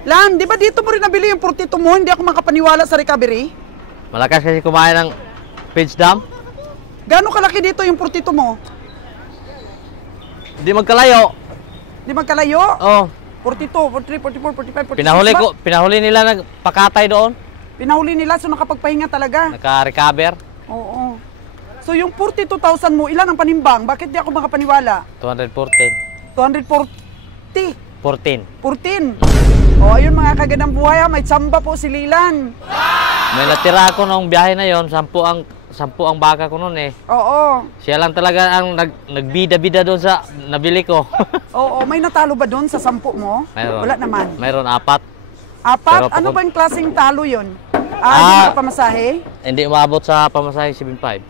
Lan, di ba dito mo rin nabili yung 42 mo? Hindi ako makapaniwala sa recovery. Malakas kasi kumain ng Page Dam. Gano'ng kalaki dito yung 42 mo? Hindi magkalayo. Di magkalayo? Oh. 42, 43, 44, 45, 46 Pinahuli nila nagpakatay doon. Pinahuli nila, so nakapagpahinga talaga. Naka-recover. Oo. So yung 42,000 mo, ilan ang panimbang? Bakit di ako makapaniwala? 214. 240. 14. 14. O ayun mga kagandang buhay ha, may tsamba po si Lilan. May natira ako nung biyahe na yon, 10 ang baka ko noon eh. Oo. Siya lang talaga ang nagbida-bida doon sa nabili ko. Oo, may natalo ba doon sa 10 mo? Mayroon. Wala naman. Mayroon 4. 4? Ano ba yung klaseng talo yun? Hindi ka pamasahe? Hindi umabot sa pamasahe 7.5.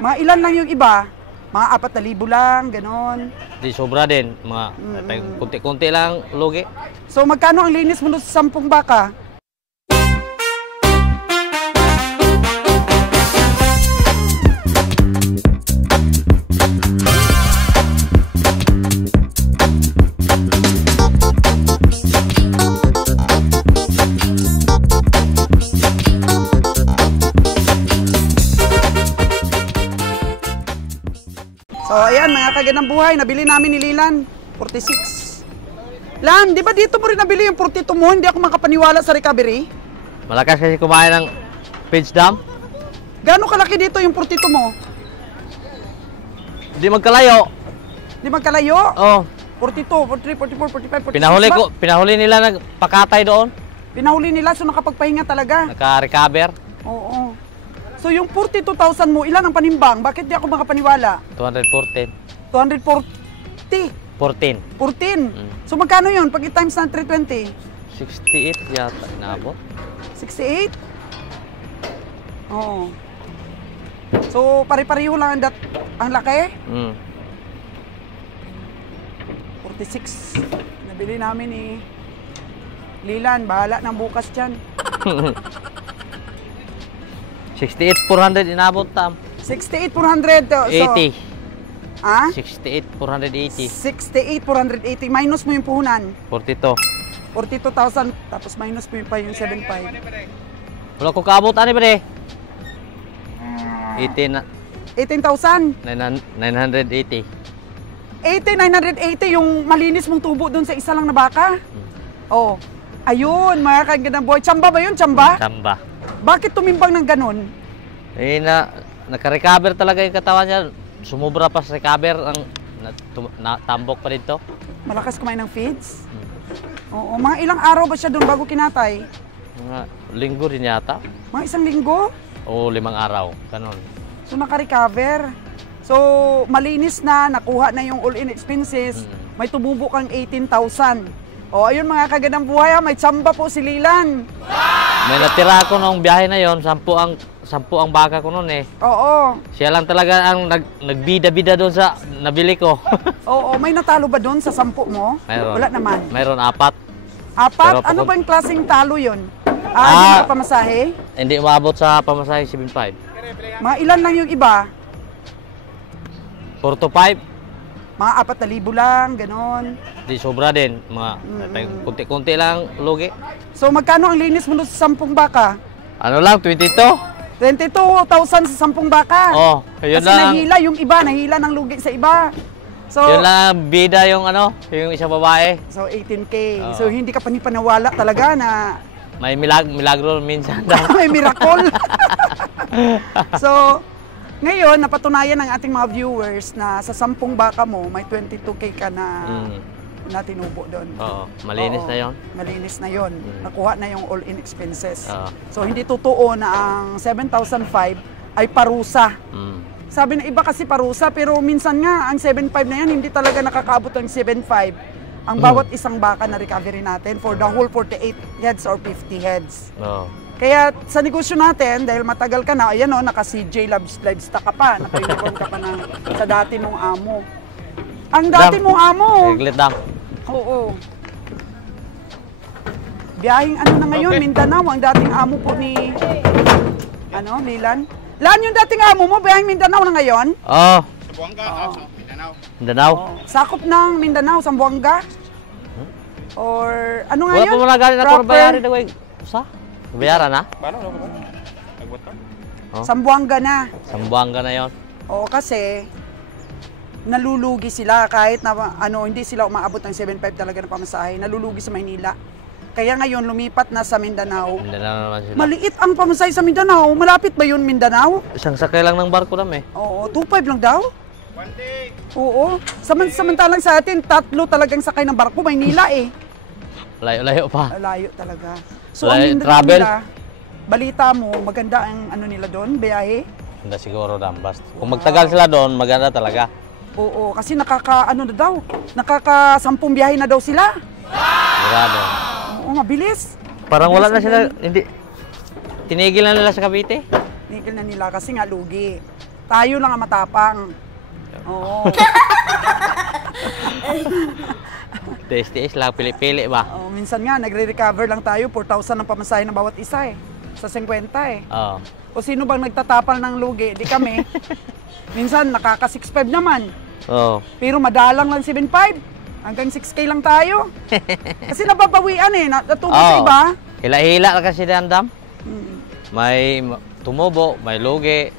Mga ilan lang yung iba? Mga 4,000 lang, ganon. Di sobra din, mga kunti-kunti lang lugi. So magkano ang linis mo sa 10 baka? So ayan mga kagandang buhay, nabili namin ni Lilan, 46. Lan, di ba dito mo rin nabili yung 42 mo? Hindi ako makapaniwala sa recovery. Malakas kasi kumain ng Page Dam. Gano'ng kalaki dito yung 42 mo? Hindi magkalayo. Di magkalayo? Oh. 42, 43, 44, 45, 46 Pinahuli nila nagpakatay doon. Pinahuli nila, so nakapagpahinga talaga. Naka-recover. Oo. So yung 42,000 mo, ilan ang panimbang? Bakit di ako makapaniwala? 214. 240. 14. 14. So magkano yun pag i-times ng 320? 68 yata inabot. 68? Oo. So pare-pareho lang ang laki? 46. Nabili namin ni Lilan, bahala ng bukas dyan. 68,400 inabot tam. 68,400. So, 80. Ah? 68,480. 68,480. Minus mo yung puhunan. 42. 42,000. Tapos minus mo pa yung 7,500. Wala ko kaabot ani ba de? 18 18,000. 980. 980 yung malinis mong tubo doon sa isa lang na baka. Oh. Ayun, mga kagandang boy. Tsamba ba yun? Tsamba? Tsamba. Bakit tumimbang ng ganun? Eh naka-recover talaga yung katawan niya. Sumubra pa sa recover ang tambok pa dito. Malakas kumain ng feeds? Oo, mga ilang araw ba siya doon bago kinatay? Mga linggo rin yata. Mga 1 linggo? O 5 araw, kanon. So naka-recover. So malinis na, nakuha na yung all-in expenses. May tumubo kang 18,000. O ayun mga kagandang buhay ha, may tsamba po si Lilan. May natira ako nung biyahe na yon, 10 ang baka ko noon eh. Oo. Siya lang talaga ang nagbida-bida doon sa nabili ko. Oo, may natalo ba doon sa 10 mo? Mayroon. Wala naman. Mayroon 4. 4? Ano ba yung klaseng talo yun? Hindi ka pamasahe? Hindi umabot sa pamasahe 7.5. Mga ilan lang yung iba? 4 to 5. Mga 4,000 lang, ganon. Di sobra din, mga kunti-kunti lang lugi. So magkano ang linis mo sa 10 baka? Ano lang, 22? 22,000 sa 10 baka. Oh, yun kasi lang. nahila yung iba, nahila ng lugi sa iba. So, yun lang, bida yung yung isang babae. So 18K. Oh. So hindi ka panipanawala talaga na May milagro minsan daw. may miracle. So, ngayon, napatunayan ng ating mga viewers na sa 10 baka mo, may 22K ka na tinubo doon. Oo, malinis na yon. Malinis na yon. Nakuha na yung all-in expenses. Oo. So, hindi totoo na ang 7,005 ay parusa. Sabi na iba kasi parusa, pero minsan nga, ang 7,500 na yan, hindi talaga nakakaabot ng 7,500 ang bawat isang baka na recovery natin for the whole 48 heads or 50 heads. Oo. Kaya sa negosyo natin, dahil matagal ka na, ayan o, naka-CJ Livestock ka pa, naka-uniform ka pa sa dati mong amo. Ang dati mong amo! Siglit dam. Oo. Biyahing ano na ngayon, Mindanao, ang dating amo po ni, Lilan? Lan, yung dating amo mo, biyahing Mindanao na ngayon? Oo. Sambuanga, Mindanao. Mindanao. Sakop ng Mindanao, Sambuanga? Or ano nga Wala yun? pa mo na galing na Proper bayarin na ko. Sa? Bayaran na? Oh. Sambuanga na. Sambuanga na yon. Oo, kasi nalulugi sila kahit na ano, hindi sila umaabot ng 7.5 talaga ng pamasahe. Nalulugi sa Maynila. Kaya ngayon lumipat na sa Mindanao. Mindanao naman sila. Maliit ang pamasahe sa Mindanao. Malapit ba yun Mindanao? Isang sakay lang ng barko namin. Oo, 2.5 lang daw. Oo. Samantalang sa atin, 3 talagang sakay ng barko, Maynila eh. Layo-layo pa. Layo talaga. So Layo, ang Mindanao travel. nila, balita mo, maganda ang ano nila doon, biyahe. Hindi siguro dam. Basta. Kung magtagal sila doon, maganda talaga. Oo, kasi ano na daw, nakaka-10 biyahe na daw sila. Sigurado. Oo, mabilis. Parang wala na sila, hindi. Tinigil na nila sa Cavite. Nigil na nila kasi nga lugi. Tayo lang ang matapang. Oo. Tiis-tiis lang, pili-pili ba? Oo, minsan nga, nagre-recover lang tayo, 4,000 ang pamasahe ng bawat isa eh. Sa 50 eh. Oo. O sino bang nagtatapal ng lugi? Di kami. Minsan, nakaka-6.5 naman. Oo. Pero madalang lang 7.5. Hanggang 6K lang tayo. Kasi nababawian eh. Natubos sa Oo. iba. Hila-hila lang kasi yan, dam. Mm. May tumubo, may lugi.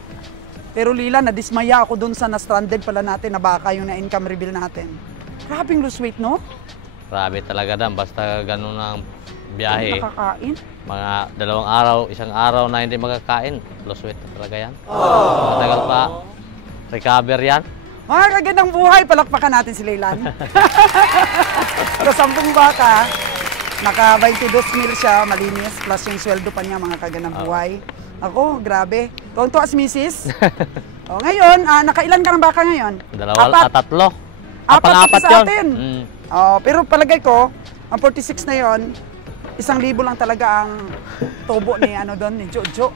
Pero Lila, nadismaya ako dun sa na-stranded pala natin na baka yung na-income reveal natin. Grabing lose weight, no? Grabe talaga dam, basta ganun ang biyahe. Nakakain. Mga 2 araw, 1 araw na hindi magkakain. Lost weight na talaga yan. Matagal pa. Recover yan. Mga kagandang buhay, palakpakan natin si Leilan. Pero 10 baka, naka 22 mil siya, malinis, plus yung sweldo pa niya, mga kagandang buhay. Ako, grabe. Tuwang-tuwa si misis. O, ngayon, nakailan ka ng baka ngayon? 2, 3. Apat sa yun. atin. Mm. Pero palagay ko, ang 46 na yon, 1,000 lang talaga ang tubo ni doon ni Jojo.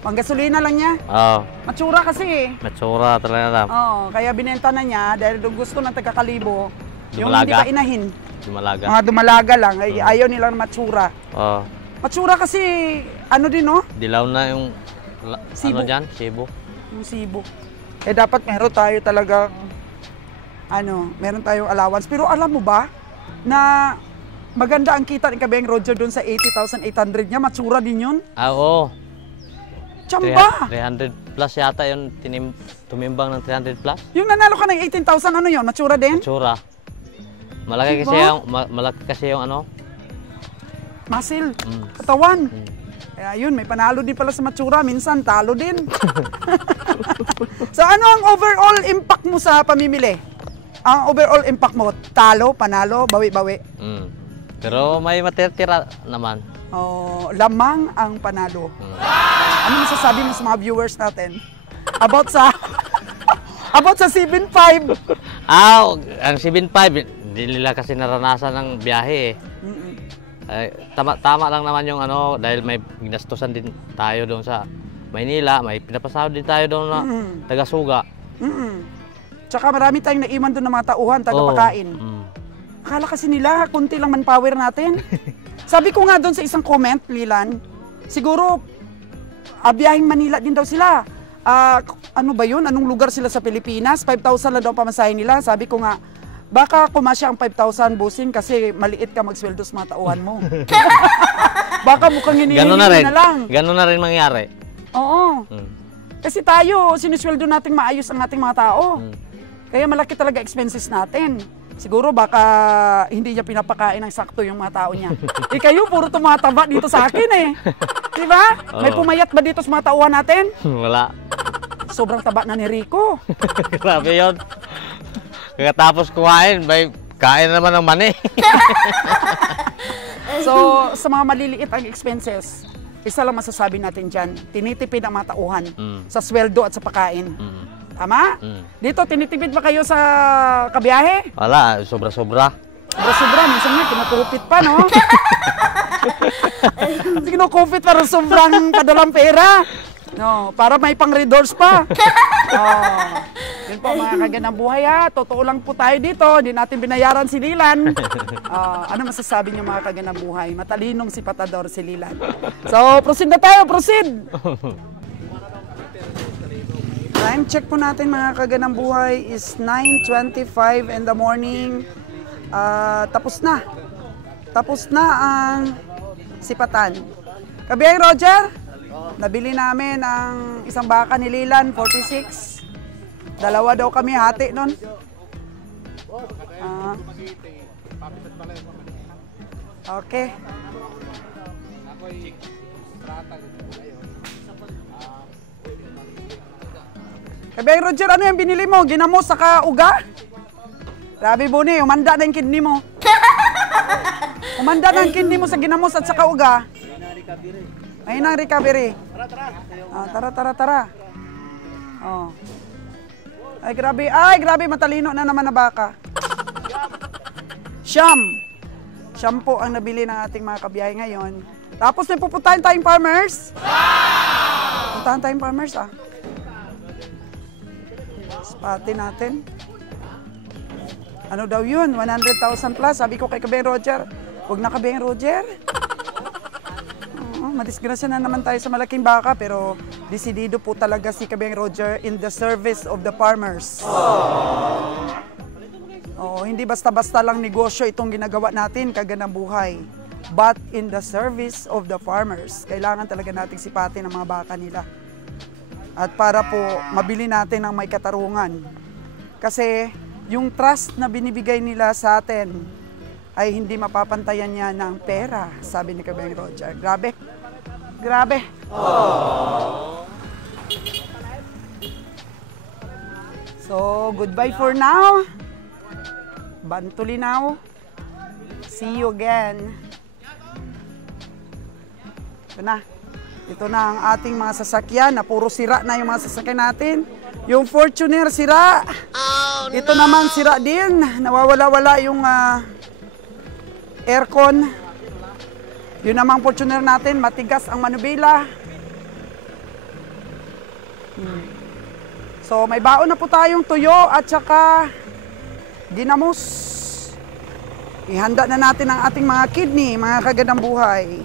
Pang gasolina lang niya. Oo. Matsura kasi eh. Matsura talaga dam. Oo, kaya binenta na niya dahil gusto ng taga-Kalibo. Yung Dumalaga. hindi pa inahin. Dumalaga. Mga dumalaga lang. Ayaw nilang matsura. Oo. Matsura kasi, din no? Dilaw na yung, Sibo. ano dyan? Sibo. Yung sibo. Dapat meron tayo talagang, meron tayong allowance. Pero alam mo ba, na maganda ang kita ni Kabeng Roger doon sa 80,800 niya. Matsura din yun. Oo. Tsamba! 300 plus yata yung tumimbang ng 300 plus. Yung nanalo ka ng 18,000, ano yun? Matsura din? Matsura. Malaki kasi yung, malaki kasi yung Muscle. Katawan. Mm. Kaya yun, may panalo din pala sa matsura. Minsan, talo din. So ano ang overall impact mo sa pamimili? Ang overall impact mo, talo, panalo, bawi-bawi. Mm. Pero may matitira naman. Lamang ang panalo. Ano masasabi mo sa mga viewers natin? About sa 7.5. Ang 7.5, hindi nila kasi naranasan ng biyahe eh. Tama lang naman yung dahil may ginastusan din tayo doon sa Maynila, may pinapasahod din tayo doon na taga-suga. Tsaka marami tayong naiman doon ng mga tauhan, taga-pakain. Akala kasi nila, kunti lang manpower natin. Sabi ko nga doon sa isang comment, Lilan, siguro, biyaheng Manila din daw sila. Ano ba yun? Anong lugar sila sa Pilipinas? 5,000 lang daw pamasahe nila. Sabi ko nga, baka kumasya ang 5,000 busing kasi maliit ka magsweldo sa mga tauhan mo. Baka mukhang hinihingi na lang. Ganun na rin mangyari. Oo. Kasi tayo, sinisweldo natin maayos ang ating mga tao. Kaya malaki talaga expenses natin. Siguro baka hindi niya pinapakain ng sakto yung mga tao niya. Kayo, puro tumataba dito sa akin eh. Diba? May pumayat ba dito sa mga tauhan natin? Wala. Sobrang taba na ni Rico. Grabe yun. Pagkatapos kumain, may kain naman ng mani. So, sa mga maliliit ang expenses, isa lang masasabi natin dyan, tinitipid ang mga tauhan sa sweldo at sa pagkain. Tama? Dito, tinitipid ba kayo sa kabiyahe? Wala, sobra-sobra. Sobra-sobra, minsan nga, kinukupit pa, no? Kinukupit para sobrang kadalang pera. No, para may pang-redors pa. Yun po mga kagandang buhay ha. Totoo lang po tayo dito. Hindi natin binayaran si Lilan. Ano masasabi niyo mga kagandang buhay? Matalinong si Patador si Lilan. So, proceed na tayo. Proceed! Time check po natin mga kagandang buhay is 9:25 in the morning. Tapos na. Tapos na ang sipatan. Kabiyay Roger, nabili namin ang isang baka ni Lilan, 46. Dalawa daw kami hati nun. Okay. Kabiyay Roger, ano yung binili mo? Ginamos saka uga? Grabe Boni, umanda na yung kidney mo. Umanda na yung kidney mo sa ginamos at saka uga. Ayun ang recovery. Tara. Oh. Ay, grabe, matalino na naman na baka. Siyam po ang nabili ng ating mga kabiyahe ngayon. Tapos may pupuntahan tayong farmers. Puntahan tayong farmers, Spati natin. Ano daw yun? 100,000 plus. Sabi ko kay Kabeng Roger, huwag na Kabeng Roger. Madisgrasya na naman tayo sa malaking baka, pero desidido po talaga si Kabeng Roger in the service of the farmers. Hindi basta-basta lang negosyo itong ginagawa natin, kaganang buhay. But in the service of the farmers, kailangan talaga nating sipatin ang mga baka nila. At para po mabili natin ang may katarungan. Kasi yung trust na binibigay nila sa atin ay hindi mapapantayan niya ng pera, sabi ni Kabeng Roger. Grabe. So, goodbye for now. Bantulinaw. See you again. Ito na ang ating mga sasakyan na puro sira na yung mga sasakyan natin. Yung Fortuner sira. Ito naman sira din. Nawawala-wala yung aircon. Yun namang Fortuner natin, matigas ang manubila. So may baon na po tayong tuyo at saka ginamos. Ihanda na natin ang ating mga kidney, mga kagandang buhay.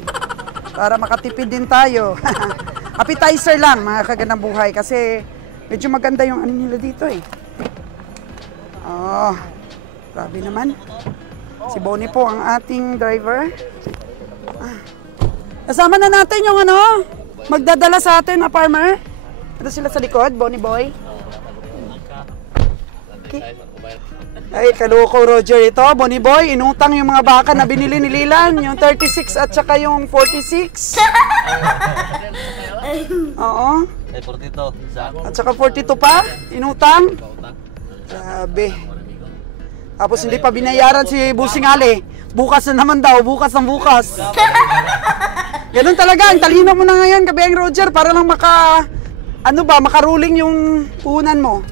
Para makatipid din tayo. Appetizer lang, mga kagandang buhay. Kasi medyo maganda yung ano nila dito Grabe naman. Si Bonnie po ang ating driver. Kasama na natin yung magdadala sa atin na farmer. Ito sila sa likod, Bonnie Boy. Okay. Ay, kaloko Roger ito, Bonnie Boy. Inutang yung mga baka na binili ni Lilan. Yung 36 at saka yung 46. Oo. Ay, 42. At saka 42 pa, inutang. Grabe. Tapos hindi pa binayaran si Busing Ali. Bukas na naman daw, bukas. Ganun talaga, ang talino mo na ngayon, Kabeng Roger, para lang makaruling yung puhunan mo.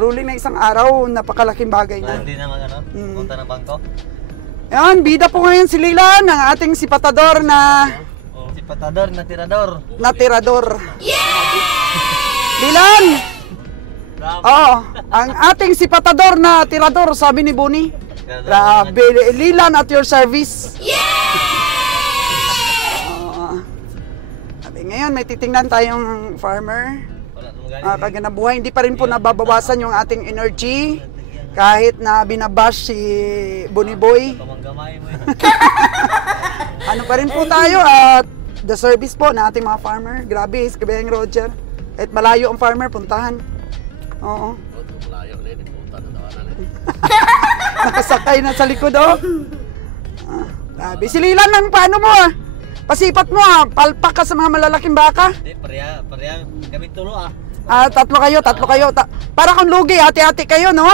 Ruling na isang araw, napakalaking bagay na. Hindi naman punta ng bangko? Yan, bida po ngayon si Lilan, ang ating sipatador na... Sipatador na tirador. Na tirador. Lilan! Ang ating sipatador na tirador, sabi ni Bonnie. Grabe, Lilan at your service. Ngayon, may titingnan tayong farmer. Kaganang buhay, hindi pa rin po nababawasan yung ating energy. Kahit na binabash si Bonnie Boy. Ano pa rin po tayo at the service po na ating mga farmer. Grabe, Kabeng Roger. Kahit malayo ang farmer, puntahan. Oo. Nakasakay na sa likod, Grabe. Si Lilan, paano mo, Pasipat mo, palpak ka sa mga malalaking baka. Hindi, pareha. Kami tulo, Tatlo kayo. Para kung lugi, hati-hati kayo, no?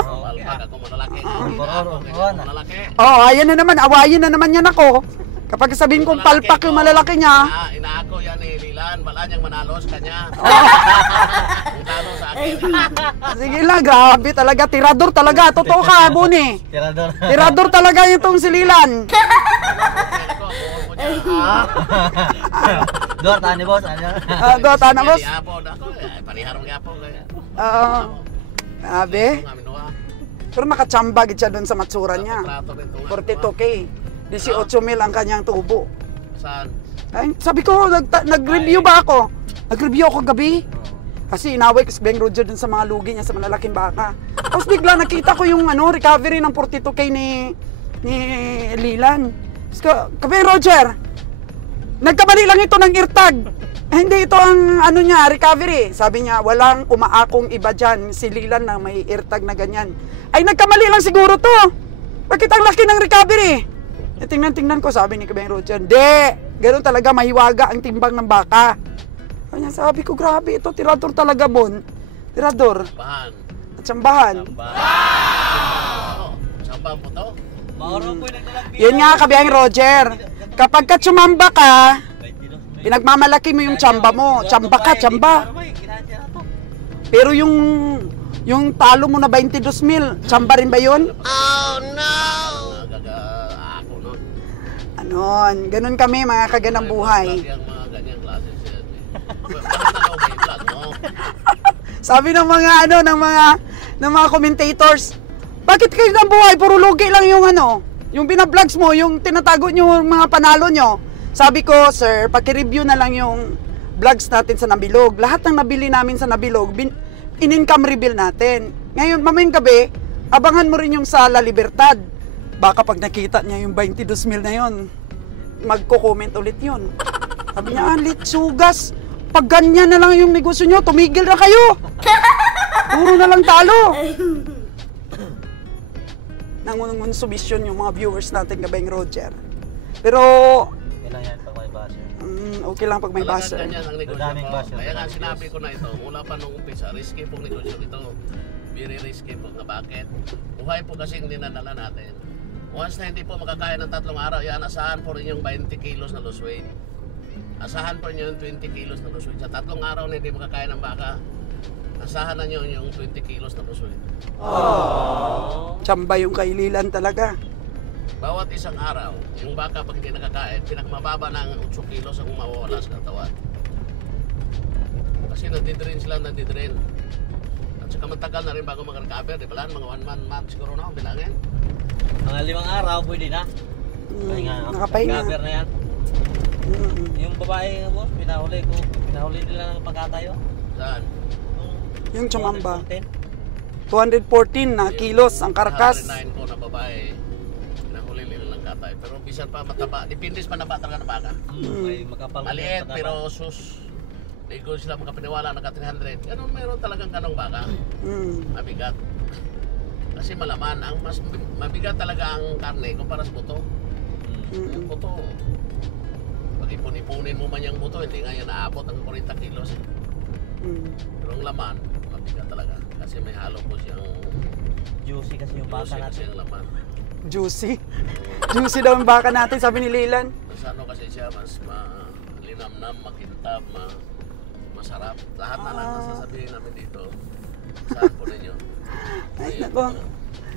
Ayan na naman, awayin na naman yan ako. Kapag sabihin kong palpak yung malalaki niya. Inaako yan ni Lilan, wala niyang manalos kanya. Talo sa akin. Sige lang, grabe talaga, tirador talaga. Totoo ka, Bonnie. Tirador talaga itong si Lilan. Dua tani boss. Dua tani boss. Pariharong yapo. Grabe. Pero makachamba gid siya doon sa matsura niya. 42K. 18,000 ang kanyang tubo. Saan? Ay, sabi ko, nag-review ba ako? Nag-review ako gabi. Kasi inaway ko si Kabeng Roger dun sa mga lugi niya sa malalaking baka. Tapos bigla nakita ko yung recovery ng 42K ni ni Lilan. Kabe Roger, nagkamali lang ito ng eartag. Hindi ito ang ano niya, recovery. Sabi niya, walang umaakong iba dyan. Si Lilan na may eartag na ganyan. Ay, nagkamali lang siguro to. Bakit ang laki ng recovery? Tingnan ko, sabi ni Kabeng Roger. Hindi, ganoon talaga mahiwaga ang timbang ng baka. Sabi ko, grabe ito, tirador talaga, Bon. Tirador. Bahan. At sambahan. Sambahan po to? Yun nga, Kabeng Roger. Kapag ka tsumamba ka, pinagmamalaki mo yung tsamba mo. Tsamba ka, tsamba. Pero yung talo mo na 22,000, tsamba rin ba yun? Oh no! Ako no? Anon, ganun kami mga kaganang buhay. Yung mga ganyang klase siya. May vlog, no? Sabi ng mga ng mga commentators, bakit kayo ng buhay puro lugi lang yung yung binablogs mo, yung tinatago nyo yung mga panalo nyo. Sabi ko, sir, paki-review na lang yung vlogs natin sa Nabilog. Lahat ng nabili namin sa Nabilog, in-income reveal natin. Ngayon, mamayang gabi, abangan mo rin yung sa La Libertad. Baka pag nakita niya yung 22,000 na yun, magko-comment ulit yun. Sabi niya, litsugas, pag ganyan na lang yung negosyo nyo, tumigil na kayo. Puro na lang talo. Nangunungun submission yung mga viewers natin, Kabeng Roger. Pero, Kailangan yan pag may basher. okay lang pag may Talagang buzzer. ganyan ang negosyo Daming po. basher. Kaya nga sinabi ko na ito, mula pa nung umpisa, risky pong negosyo ito. Very risky po. Nga bakit? Buhay po kasing dinadala natin. Once na hindi po makakain ng 3 araw, yan, asahan po rin yung 20 kilos na loose weight. Asahan po nyo yung 20 kilos na loose weight. Sa 3 araw na hindi makakain ng baka, asahan na nyo yung 20 kilos na loose weight. Tsamba yung kaililan talaga. Bawat isang araw, yung baka pag hindi nakakain, pinakamababa ng 8 kilos ang mawawala sa katawan. Kasi nadidrain sila, nadidrain. At saka matagal na rin bago mag-recover, di ba lang? Mga 1 month siguro na, bilangin. Mga 5 araw, pwede na. Nakapahinga. Cover na yan. Yung babae nga boss, pinahuli nila ng pagkatayo. Saan? Yung tsumamba. 214. 214 na kilos ang karkas. 109 po na babae. Pinahuli nila ng katay. Pero bisan pa mataba, dipindis pa na ba talaga ng baka. May makapal. Maliit, pero sus. Ligo sila makapiniwala ng 300. Ganun, mayroon talagang ganong baka. Mabigat. Kasi malaman, ang mas mabigat talaga ang karne kumpara sa buto. Yung buto, pag ipon-ipunin mo man yung buto, hindi nga yan naabot ang 40 kilos. Pero ang laman, mabigat talaga. Kasi may halo po siyang Juicy kasi yung baka juicy kasi natin. ang laman. Juicy. Juicy daw ang baka natin, sabi ni Lilan. Mas ano kasi siya, mas malinamnam, makintab, masarap. Lahat na lang nasasabihin namin dito. Saan po ninyo? Ay, nako.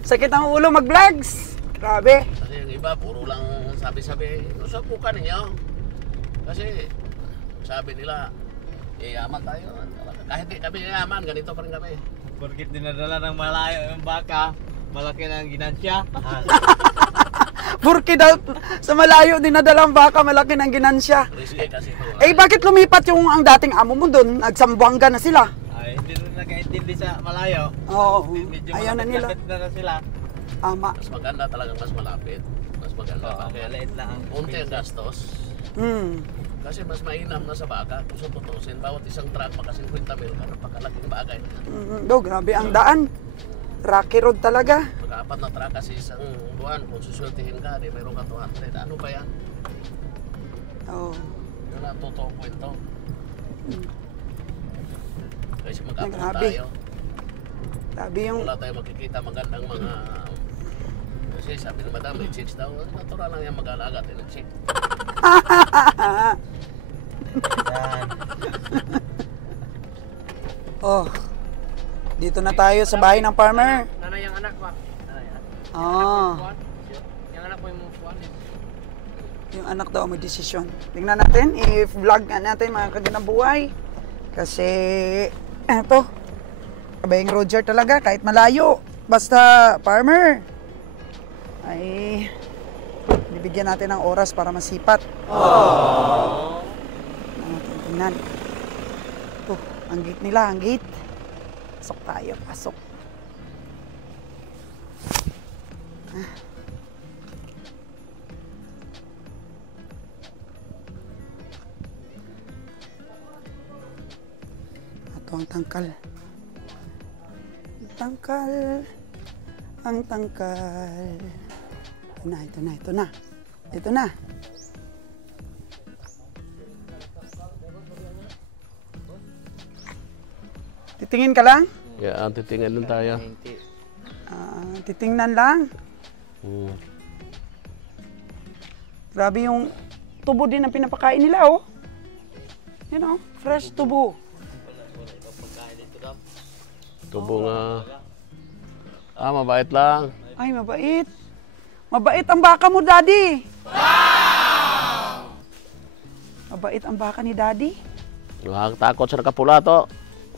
Sakit ang ulo mag-vlogs. Grabe. Kasi yung iba, puro lang sabi-sabi, subukan ninyo. Kasi sabi nila, yayaman tayo. Kahit di kami yayaman, ganito pa rin kami. Porkit dinadala ng malayo yung baka, malaki na ang ginansya. Porque daw sa malayo dinadalang baka malaki ng ginansya. Risky kasi ito. Eh bakit lumipat yung ang dating amo mo doon? Nagsambuanga na sila. Ay, hindi rin nakaintindi sa malayo. Oo. Medyo Ayaw na nila. malapit na sila. Ama. Mas maganda talagang mas malapit. Mas maganda. Oo, Bakit? maliit lang ang Unti ang gastos. Kasi mas mainam na sa baka. Kung sa tutusin, bawat isang truck, maka 50 mil ka, napakalaking bagay. Do, grabe ang daan. Rocky road talaga. Pag-apat na truck kasi isang buwan, kung susultihin ka, di mayroon ka 200. Ano ba yan? Oh. Yun ang totoo kwento. Kasi mag-apat Grabe. tayo. Grabe yung Wala tayo makikita magandang mga... Kasi sabi ng madam, may chicks daw. Natural lang yan mag-alaga tayo ng chick. Yan. Oh. Dito na tayo sa bahay ng farmer. Nanay yung anak ba? Oh. Yung anak mo yung mufuan. Yung anak daw may desisyon. Tingnan natin, i-vlog natin mga kaganabuhay. Kasi, eto, Kabeng Roger talaga, kahit malayo. Basta farmer. Ay, bibigyan natin ng oras para masipat. Tingnan. Oh, ang gate nila, ang gate. Pasok tayo, pasok. Ito ang tangkal. Tangkal. Ang tangkal. Ito na. Ito na. Titingin ka lang? Yeah, titingnan lang tayo. Titingnan lang. Hmm. Grabe yung tubo din ang pinapakain nila, oh. Yan, oh. Fresh tubo. Tubo nga. Mabait lang. Ay, mabait. Mabait ang baka mo, Daddy. Wow! Mabait ang baka ni Daddy. Takot sa nakapula to.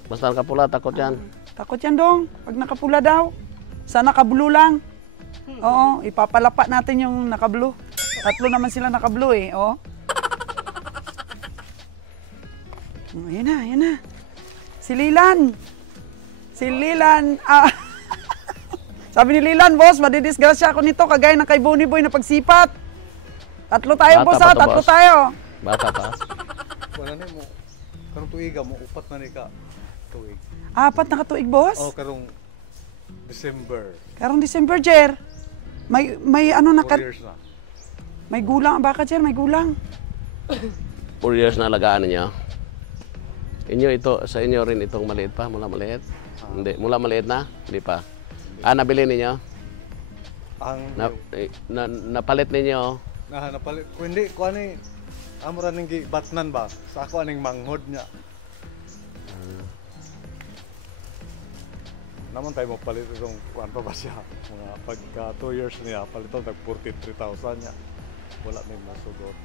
Basta nakapula, takot yan. Takot yan, Dong. Pag nakapula daw. Sana nakablu lang. Oo, ipapalapa natin yung nakablu. 3 naman sila nakablu eh, oh. Yan na. Si Lilan. Sabi ni Lilan, boss, madidisgrasya ako nito kagaya ng kay Bonnie Boy na pagsipat. 3 tayo, Bata boss, pa ha? to, 3 boss. tayo. Bata pa. Wala na mo. Karong tuiga mo, 4 na ni ka. Tuig. 4 na katuig, boss. Karong December. Karong December, Jer. May ano na 4 years na. May gulang ang baka, Jer, may gulang. 4 years na alagaan ninyo. Sa inyo rin itong maliit pa, mula maliit? Hindi, mula maliit na? Hindi pa. Nabili ninyo? Ang Napalit ninyo? napalit. Kung hindi, kung ano amura ning batnan ba? Sa ako aning manghod niya. Naman tayo mapalit itong kuan pa ba siya? Mga pagka 2 years niya, paliton tag 43,000 niya. Wala may masugot.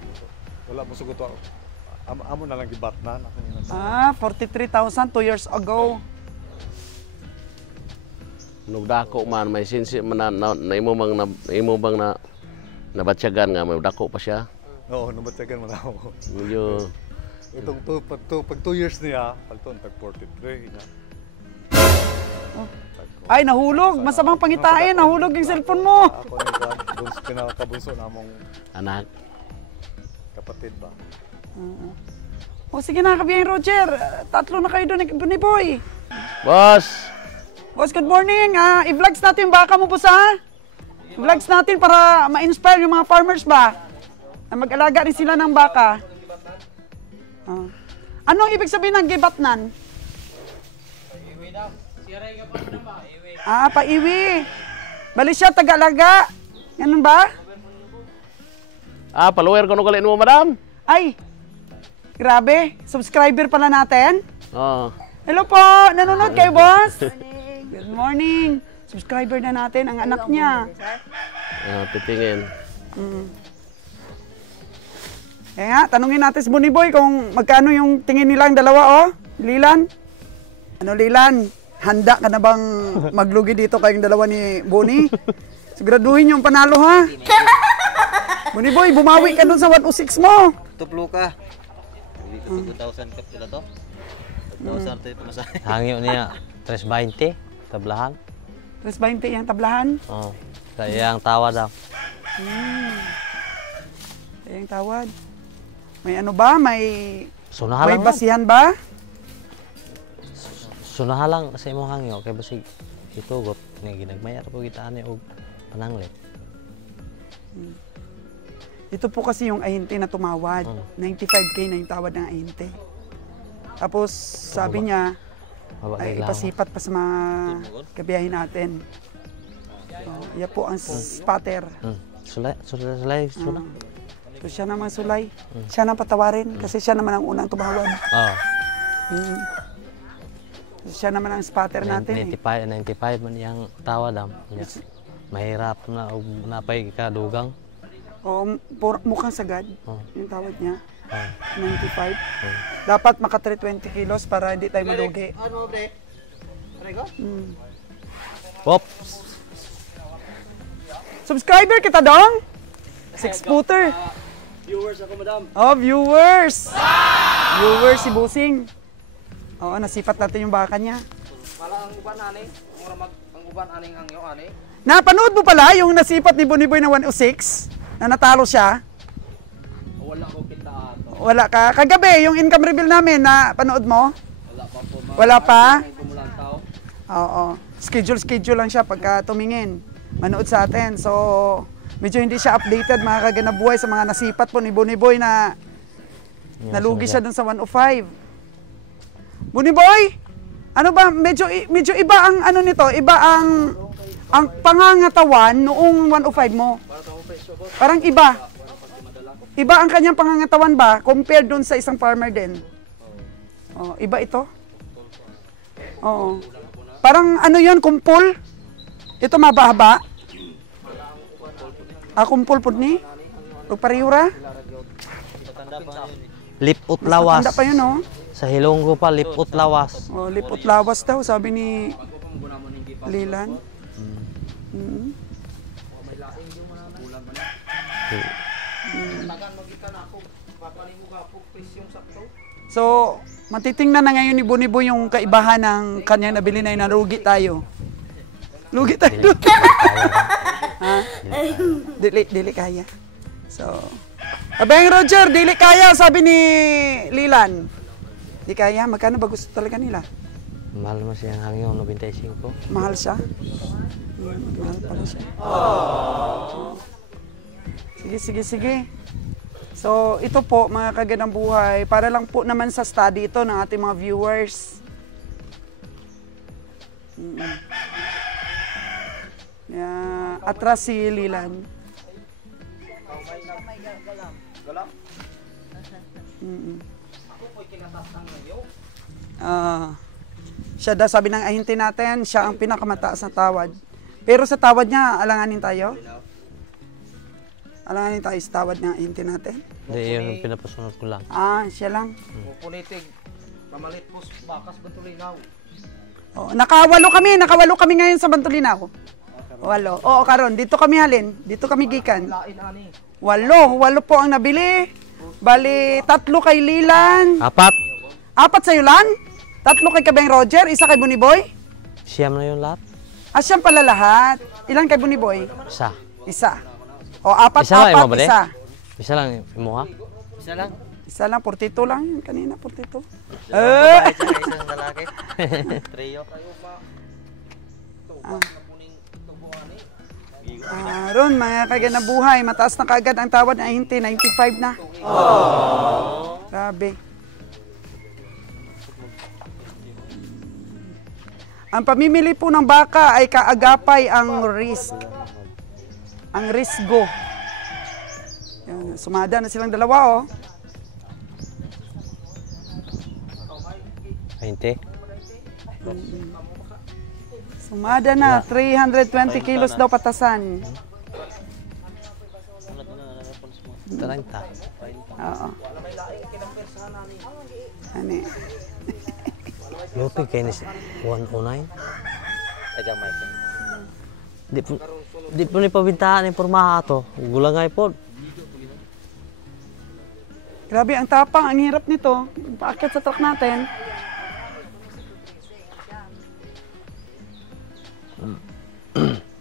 Wala masugot ako. Amo na lang gibatnan. 43,000 2 years ago. Nugdako man, may sinsi man na imo bang na nabatsyagan nga, may dako pa siya. Oo, nabatyagan mo na ako. Medyo, Itong pag 2 years niya, paliton tag 43 niya. Ay, nahulog. Masamang pangitain. Nahulog yung cellphone mo. Ako na pinakabunso na mong anak. kapatid ba? O sige na, kabiyang Roger. 3 na kayo doon ni Boy. Boss! Boss, good morning. I-vlogs natin yung baka mo, boss, ha? I-vlogs natin para ma-inspire yung mga farmers ba? Na mag-alaga rin sila ng baka. Anong ibig sabihin ng gibatnan? Paiwi. Bali siya, taga-alaga. Ganun ba? Follower ko nung kalin mo, madam? Ay, grabe. Subscriber pala natin. Oo. Hello po, nanonood kayo, boss? Good morning. Subscriber na natin ang anak niya. Titingin. Kaya nga, tanungin natin si Bonnie Boy kung magkano yung tingin nilang dalawa, oh. Lilan? Ano, Lilan? Handa ka na bang maglugi dito kayong dalawa ni Bonnie? Siguraduhin yung panalo, ha? Bonnie Boy, bumawi ka dun sa 106 mo. Tuplo ka. Hindi ko 2,000 kap sila to. 2,000 tayo pamasahe. Hangyo niya 320 tablahan. 320 yung tablahan. Oh. Kaya ang tawa daw. Kaya yung tawad. May ano ba? May Sunahalang lang. basihan ba? Sunahalang sa imong hangyo kay basig itugot nga ginagmayar po kita ani og pananglit. Ito po kasi yung ahinte na tumawad. 95K na yung tawad ng ahinte. Tapos sabi niya, ay ipasipat pa sa mga kabiyahin natin. Yan po ang spotter. Sulay. So siya naman sulay. Siya nang patawarin kasi siya naman ang unang tumawad. Siya naman ang spotter natin. 95 man yang tawa dam. Mahirap na og napay ka dugang. Mukhang sagad yung tawad niya. 95. Dapat maka 320 kilos para hindi tayo malugi. Pop. Subscriber kita, Dong? 6-footer. Viewers ako, madam. Oh, viewers! Viewers si Busing. Oo, nasipat natin yung baka niya. Pala ang uban ani, ang uban aning hangyo ani. Napanood mo pala yung nasipat ni Bonnie Boy na 106? Na natalo siya? Wala ko kita ato. Wala ka. Kagabi, yung income reveal namin na panood mo? Wala pa po Wala pa? May pumulang tao. Oo. Schedule lang siya pagka tumingin. Manood sa atin. So, medyo hindi siya updated mga kaganabuhay sa mga nasipat po ni Boniboy na nalugi siya dun sa 105. Boniboy! Ano ba? Medyo iba ang ano nito. Iba ang pangangatawan noong 105 mo. Parang iba. Iba ang kanyang pangangatawan ba compared dun sa isang farmer din? Oh, iba ito? Oo. Parang ano yun, kumpul? Ito mababa? Kumpul po ni? Pagpariura? Lipot lawas. Tanda pa yun, oh. Sa Hilonggo pa, lipot lawas. Oh, lipot lawas daw, sabi ni Lilan. So, matitingnan na ngayon ni Boniboy yung kaibahan ng kanyang nabili na narugi tayo. Lugi tayo doon. Ha? Dili kaya. So, Abeng Roger, dili kaya, sabi ni Lilan. Di kaya, magkano ba gusto talaga nila? Mahal mo siyang hangin, 95. Mahal siya? Mahal pala siya. Sige. So, ito po mga kagandang buhay, para lang po naman sa study ito ng ating mga viewers. Atras si Lilan. Siya daw, sabi ng ahinti natin, siya ang pinakamataas na tawad. Pero sa tawad niya, alanganin tayo? Alanganin tayo sa tawad ng ahinti natin? Hindi, yun yung pinapasunod ko lang. Siya lang. Punitig. Pamalit po bakas Bantulinaw. Oh, nakawalo kami ngayon sa Bantulinaw. Walo. Oo, karon dito kami halin. Dito kami gikan. Lain ani. Walo po ang nabili. Bali, 3 kay Lilan. 4. 4 sa Yulan? 3 kay Kabeng Roger, 1 kay Boniboy. Siyam na yung lahat. Siyam pala lahat. Ilan kay Boniboy? 1. 1. O, 4, Isa lang, 4, imo ba, 1. Isa lang mo ha? Isa lang. 42 lang yun kanina, 42. Babae sa isang lalaki. Trio. Ron, mga kaganabuhay, mataas na kaagad ang tawad na 95 na. Grabe. Ang pamimili po ng baka ay kaagapay ang risk. Ang risgo. Yan, sumada na silang dalawa, oh. 20. Sumada na, 320 kilos daw patasan. 30. Oo. Ani. Lupi kayo ni 109. Tagamay ko. Di po ni pabintahan ni pormaha to. Gulangay po. Grabe, ang tapang, ang hirap nito. Paakyat sa truck natin.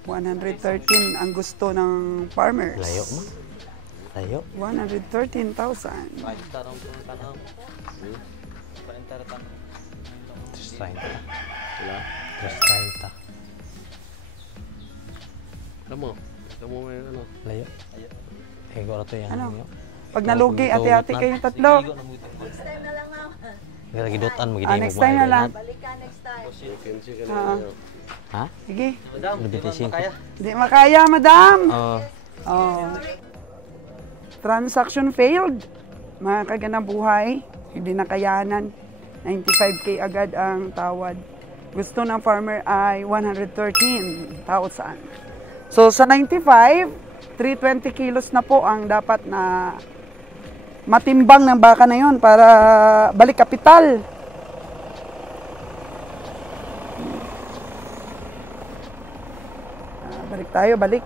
$113 ang gusto ng farmers. Layo mo. Layo. 113,000. Tarong po tanong. 40 tanong. 330. Wala. 330. Kamu may ano. Layo. Ego na to yan. Ano? Pag nalugi, ate-ate kayong tatlo. Lagi dotan mo Next time na lang. Ha? Sige. Lebih Hindi makaya, madam. Oh. Oh. Transaction failed. Mga kaganang buhay, hindi nakayanan. 95K agad ang tawad. Gusto ng farmer ay 113,000. So sa 95, 320 kilos na po ang dapat na matimbang ng baka na yon para balik kapital. Balik tayo, balik.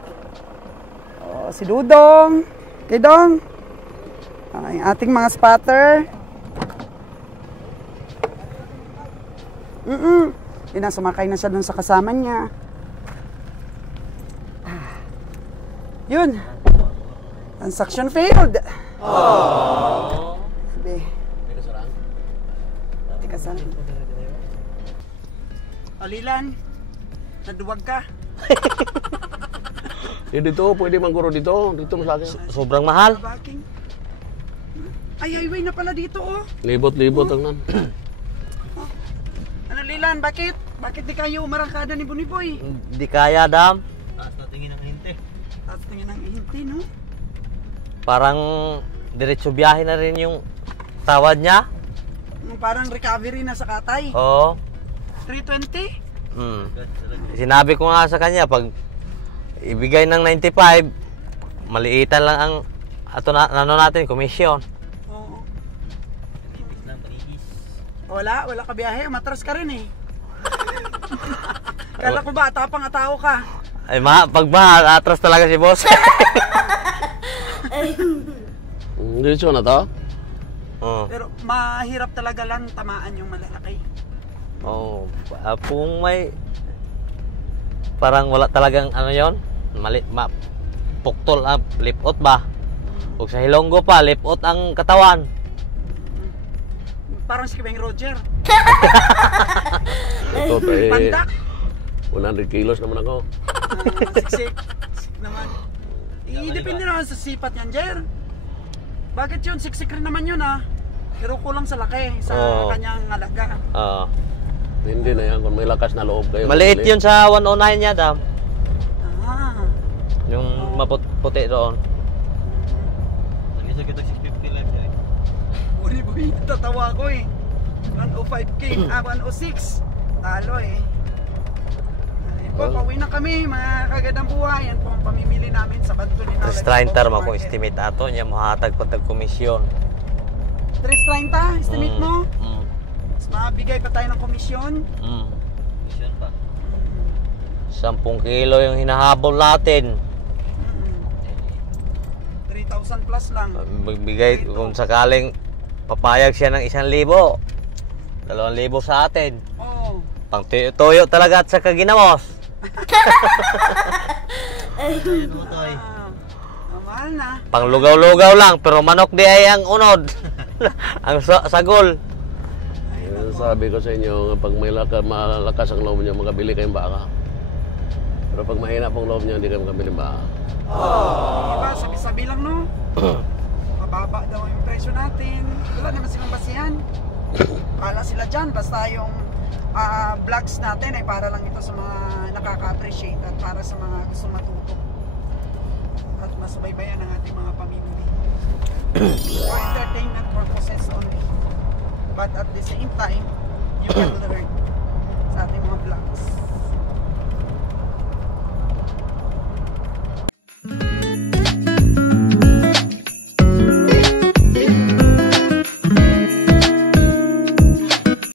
Oh, si Dudong. Kay Dong. Yung ating mga spotter. Sumakay na siya dun sa kasama niya. Yun. Transaction failed. Sabi. Tika saan? Alilan, naduwag ka. Dito, pwede mangguro dito. Dito mas laki. Sobrang mahal. Baking. Ay, highway na pala dito, oh. Libot-libot ang nan. Ano, Lilan, bakit? Bakit di kayo umarangkada ni Buniboy? Di kaya, Dam. Taas na tingin ng hinte. Tapos tingin ang ihinti, no? Parang diretso biyahe na rin yung tawad niya. Parang recovery na sa Katay. Oo. 320? Sinabi ko nga sa kanya, pag ibigay ng 95, maliitan lang ang ano natin, komisyon. Oo. Tipis na panipis. Wala ka biyahe. Matras ka rin, eh. Kala ko ba, tapang atao ka. Ay, pag mahal, atras talaga si boss. Diretso na to? Oo. Pero mahirap talaga lang tamaan yung malalaki. Oh, kung may parang wala talagang ano yon, puktol lipot ba? Ug sa Hilonggo pa, lipot ang katawan. Parang si Beng Roger. Ito tayo. Pandak. 100 kilos naman ako. Siksik. Siksik naman. Depende naman sa sipat yan, Jer. Bakit yun? Siksik rin naman yun, ah. Pero kulang sa laki, sa Oo. kanyang alaga. Oo. Hindi na yan. Kung may lakas na loob kayo. Maliit yun sa 109 niya, Dam. Ah. Yung puti doon. Nag-isa kita 650 lang siya eh. Uri boy, tatawa ko eh. 105K, 106. Talo eh. Ay po, pauwi na kami, mga kagandang buhay. Yan po ang pamimili namin sa Banto ni Nalay. 330 mo kung estimate ato niya, mahatag patag komisyon. 330, estimate mo? Mm. Mas mabigay pa tayo ng komisyon. Mission pa. 10 kilo yung hinahabol natin. 3,000 plus lang. Magbigay kung sakaling papayag siya ng 1,000, 2,000 sa atin. Oo. Pang toyo talaga at saka ginamos. Ayun mo to eh. Mahal na. Pang lugaw-lugaw lang, pero manok di ay ang unod. Ang sagol. Sabi ko sa inyo, pag may malakas ang loob niyo, makabili kayong baka. Pero pag mahina pong loob niyo, hindi kayo makabili ng baka. Diba, sabi-sabi lang, no? Mababa daw yung presyo natin. Wala naman silang basihan. Kala sila dyan, basta yung vlogs natin ay para lang ito sa mga nakaka-appreciate at para sa mga gusto matuto. At masubaybayan ang ating mga pamimili. For entertainment purposes only. But at the same time, you can learn.